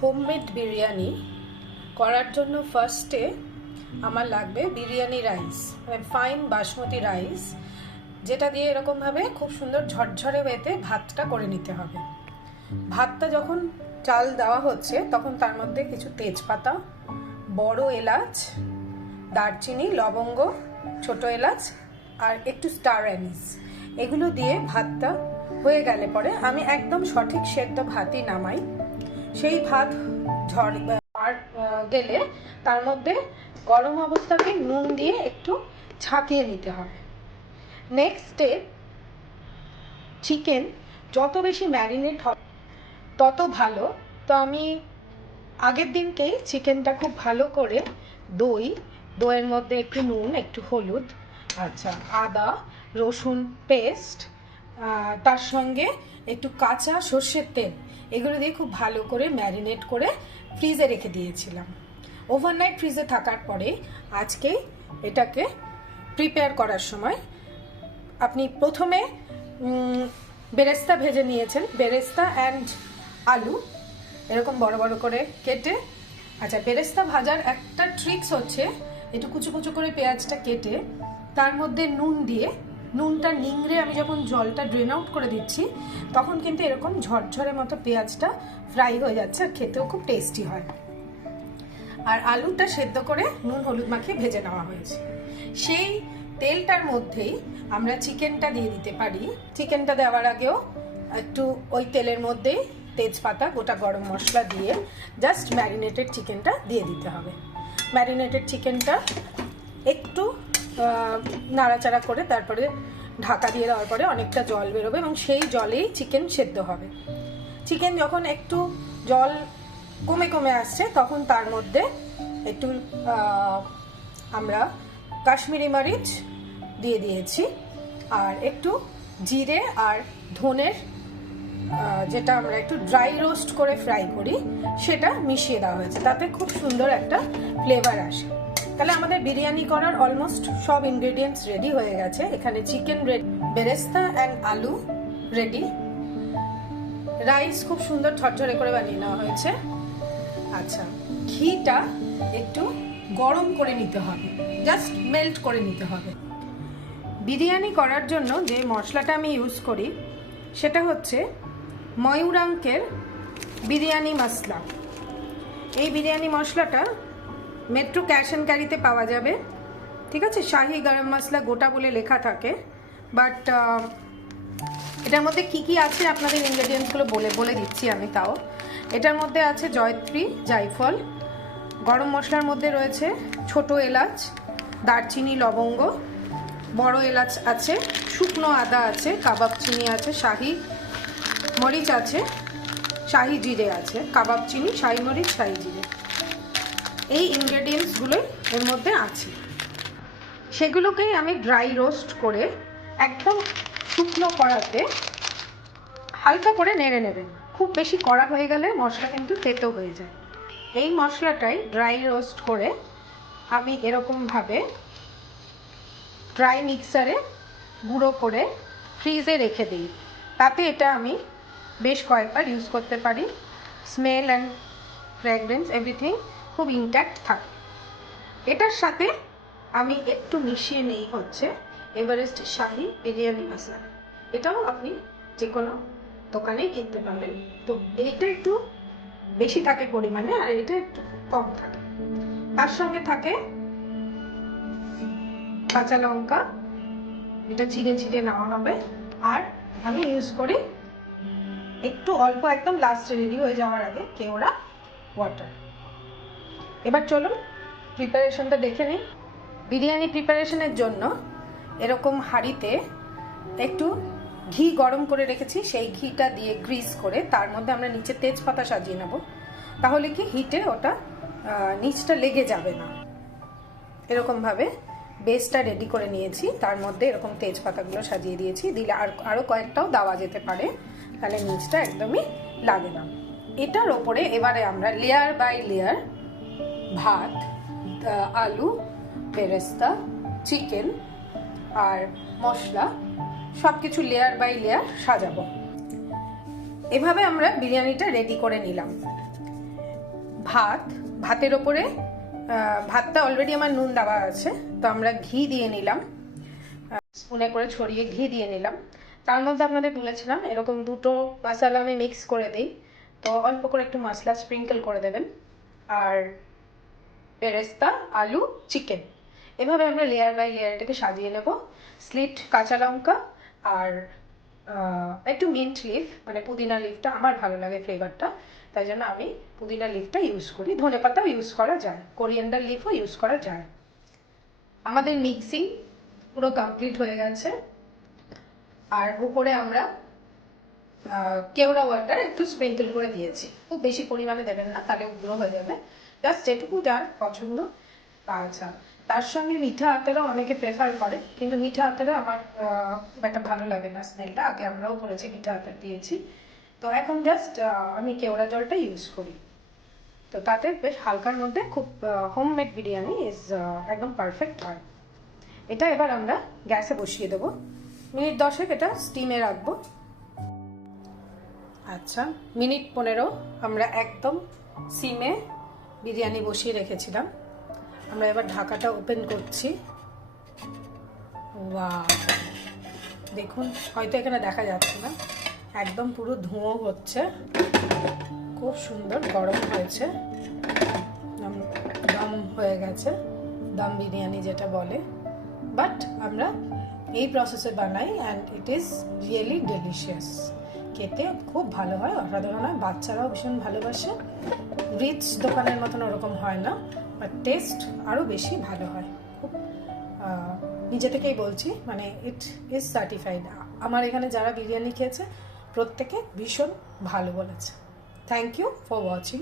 Homemade biryani করার জন্য ফার্স্টে আমার লাগবে বিরিয়ানি রাইস, মানে ফাইন বাসমতি রাইস, যেটা দিয়ে এরকমভাবে খুব সুন্দর ঝরঝরে ওয়েতে ভাতটা করে নিতে হবে। ভাতটা যখন চাল দেওয়া হচ্ছে তখন তার মধ্যে কিছু তেজপাতা, বড় এলাচ, দারচিনি, লবঙ্গ, ছোট এলাচ আর একটু স্টার অ্যানিস, এগুলো দিয়ে ভাতটা হয়ে গেলে পরে আমি একদম সঠিক সেদ্ধ ভাতই নামাই। সেই ভাত গেলে তার মধ্যে গরম অবস্থাতে নুন দিয়ে একটু ছাঁকিয়ে নিতে হবে। নেক্সট স্টেপ, চিকেন যত বেশি ম্যারিনেট হবে তত ভালো। তো আমি আগের দিনকেই চিকেনটা খুব ভালো করে দইয়ের মধ্যে একটু নুন, একটু হলুদ, আচ্ছা আদা রসুন পেস্ট, তার সঙ্গে একটু কাঁচা সর্ষের তেল, এগুলো দিয়ে খুব ভালো করে ম্যারিনেট করে ফ্রিজে রেখে দিয়েছিলাম। ওভারনাইট ফ্রিজে থাকার পরে আজকে এটাকে প্রিপেয়ার করার সময় আপনি প্রথমে বেরেস্তা ভেজে নিয়েছেন, বেরেস্তা অ্যান্ড আলু এরকম বড় বড় করে কেটে। আচ্ছা, বেরেস্তা ভাজার একটা ট্রিক্স হচ্ছে একটু কুচু কুচু করে পেঁয়াজটা কেটে তার মধ্যে নুন দিয়ে, নুনটা নিংড়ে আমি যখন জলটা ড্রেন আউট করে দিচ্ছি তখন কিন্তু এরকম ঝরঝরে মতো পেঁয়াজটা ফ্রাই হয়ে যাচ্ছে আর খেতেও খুব টেস্টি হয়। আর আলুটা সেদ্ধ করে নুন হলুদ মাখিয়ে ভেজে নেওয়া হয়েছে। সেই তেলটার মধ্যেই আমরা চিকেনটা দিয়ে দিতে পারি। চিকেনটা দেওয়ার আগেও একটু ওই তেলের মধ্যেই তেজপাতা, গোটা গরম মশলা দিয়ে জাস্ট ম্যারিনেটেড চিকেনটা দিয়ে দিতে হবে। ম্যারিনেটেড চিকেনটা একটু নাড়াচাড়া করে তারপরে ঢাকা দিয়ে দেওয়ার পরে অনেকটা জল বেরোবে এবং সেই জলেই চিকেন সেদ্ধ হবে। চিকেন যখন একটু জল কমে কমে আসছে তখন তার মধ্যে একটু আমরা কাশ্মীরি মরিচ দিয়ে দিয়েছি আর একটু জিরে আর ধনের, যেটা আমরা একটু ড্রাই রোস্ট করে ফ্রাই করি, সেটা মিশিয়ে দেওয়া হয়েছে, তাতে খুব সুন্দর একটা ফ্লেভার আসে। তাহলে আমাদের বিরিয়ানি করার অলমোস্ট সব ইনগ্রেডিয়েন্টস রেডি হয়ে গেছে। এখানে চিকেন রেডি, বেরেস্তা অ্যান্ড আলু রেডি, রাইস খুব সুন্দর ঝরঝরে করে বানিয়ে নেওয়া হয়েছে। আচ্ছা, ঘিটা একটু গরম করে নিতে হবে, জাস্ট মেল্ট করে নিতে হবে। বিরিয়ানি করার জন্য যে মশলাটা আমি ইউজ করি সেটা হচ্ছে ময়ূরাঙ্কের বিরিয়ানি মশলা। এই বিরিয়ানি মশলাটা মেট্রো ক্যাশ অ্যান্ড ক্যারিতে পাওয়া যাবে, ঠিক আছে। শাহি গরম মশলা গোটা বলে লেখা থাকে, বাট এটার মধ্যে কি কি আছে আপনাদের ইনগ্রেডিয়েন্টসগুলো বলে দিচ্ছি আমি। তাও এটার মধ্যে আছে জয়ত্রী, জায়ফল, গরম মশলার মধ্যে রয়েছে ছোট এলাচ, দারচিনি, লবঙ্গ, বড় এলাচ আছে, শুকনো আদা আছে, কাবাব চিনি আছে, শাহি মরিচ আছে, শাহি জিরে আছে, কাবাব চিনি, শাহি মরিচ, শাহি জিরে, এই ইনগ্রেডিয়েন্টসগুলোই এর মধ্যে আছে। সেগুলোকেই আমি ড্রাই রোস্ট করে একদম শুকনো কড়াতে হালকা করে নেড়ে নেবেন। খুব বেশি কড়া হয়ে গেলে মশলা কিন্তু তেতো হয়ে যায়। এই মশলাটাই ড্রাই রোস্ট করে আমি এরকমভাবে ড্রাই মিক্সারে গুঁড়ো করে ফ্রিজে রেখে দিই, তাতে এটা আমি বেশ কয়েকবার ইউজ করতে পারি। স্মেল অ্যান্ড ফ্র্যাগ্রেন্স এভরিথিং খুব ইনট্যাক্ট থাকে। এটার সাথে আমি একটু মিশিয়ে নিই হচ্ছে এভারেস্ট শাহি বিরিয়ানি মশলা। এটাও আপনি যে কোনো দোকানেই কিনতে পারবেন। তো এইটা একটু বেশি থাকে পরিমাণে আর এটা একটু কম থাকে। তার সঙ্গে থাকে কাঁচা লঙ্কা, এটা চিড়ে চিড়ে নেওয়া হবে। আর আমি ইউজ করি একটু অল্প, একদম লাস্টে রেডি হয়ে যাওয়ার আগে কেওড়া ওয়াটার। এবার চলুন প্রিপারেশনটা দেখে নিই। বিরিয়ানি প্রিপারেশনের জন্য এরকম হাঁড়িতে একটু ঘি গরম করে রেখেছি, সেই ঘিটা দিয়ে গ্রিস করে তার মধ্যে আমরা নিচে তেজপাতা সাজিয়ে নেব, তাহলে কি হিটে ওটা নিচটা লেগে যাবে না। এরকমভাবে বেসটা রেডি করে নিয়েছি, তার মধ্যে এরকম তেজপাতাগুলো সাজিয়ে দিয়েছি, দিলে আরও কয়েকটাও দেওয়া যেতে পারে, তাহলে নিচটা একদমই লাগে না। এটার ওপরে এবারে আমরা লেয়ার বাই লেয়ার ভাত, আলু, বেরেস্তা, চিকেন আর মশলা সব কিছু লেয়ার বাই লেয়ার সাজাবো। এভাবে আমরা বিরিয়ানিটা রেডি করে নিলাম। ভাতের ওপরে ভাতটা অলরেডি আমার নুন দেওয়া আছে, তো আমরা ঘি দিয়ে নিলাম, স্পুনে করে ছড়িয়ে ঘি দিয়ে নিলাম। তার মধ্যে আপনাদের বলেছিলাম এরকম দুটো মশলা আমি মিক্স করে দিই, তো অল্প করে একটু মশলা স্প্রিঙ্কেল করে দেবেন। আর বেরেস্তা, আলু, চিকেন, এভাবে আমরা লেয়ার বাই লেয়ার এটাকে সাজিয়ে নেব। স্লিট কাঁচা লঙ্কা আর একটু মিন্ট লিফ, মানে পুদিনা লিফটা আমার ভালো লাগে ফ্লেভারটা, তাই জন্য আমি পুদিনা লিফটা ইউজ করি। ধনেপাতাও ইউজ করা যায়, কোরিয়ান্ডার লিফও ইউজ করা যায়। আমাদের মিক্সিং পুরো কমপ্লিট হয়ে গেছে। আর উপরে আমরা কেওড়া ওয়াটার একটু স্প্রিঙ্কেল করে দিয়েছি, খুব বেশি পরিমাণে দেবেন না, তাহলে উগ্র হয়ে যাবে, জাস্ট যেটুকু যার পছন্দ। আচ্ছা, তার সঙ্গে মিঠা আতরও অনেকে প্রেফার করে, কিন্তু মিঠা আতরে আমার খুব একটা ভালো লাগে না স্মেলটা। আগে আমরাও করেছি, মিঠা আতর দিয়েছি, তো এখন জাস্ট আমি কেওড়া জলটা ইউজ করি। তো তাতে বেশ হালকার মধ্যে খুব হোমমেড বিরিয়ানি ইজ একদম পারফেক্ট হয়। এটা এবার আমরা গ্যাসে বসিয়ে দেবো, মিনিট 10 এটা স্টিমে রাখবো। আচ্ছা, মিনিট 15 আমরা একদম সিমে বিরিয়ানি বসিয়ে রেখেছিলাম। আমরা এবার ঢাকাটা ওপেন করছি। ওয়াও, দেখুন, হয়তো এখানে দেখা যাচ্ছে না, একদম পুরো ধোঁয়া হচ্ছে, খুব সুন্দর গরম হয়েছে, দম হয়ে গেছে, দম বিরিয়ানি যেটা বলে। বাট আমরা এই প্রসেসে বানাই and it is really delicious. খেতে খুব ভালো হয়, অসাধারণ হয়, বাচ্চারাও ভীষণ ভালোবাসে। রিচ দোকানের মতন ওরকম হয় না, বাট টেস্ট আরও বেশি ভালো হয়। খুব নিজে থেকেই বলছি, মানে ইট ইজ সার্টিফাইড। আমার এখানে যারা বিরিয়ানি খেয়েছে প্রত্যেকে ভীষণ ভালো বলেছে। Thank you for watching.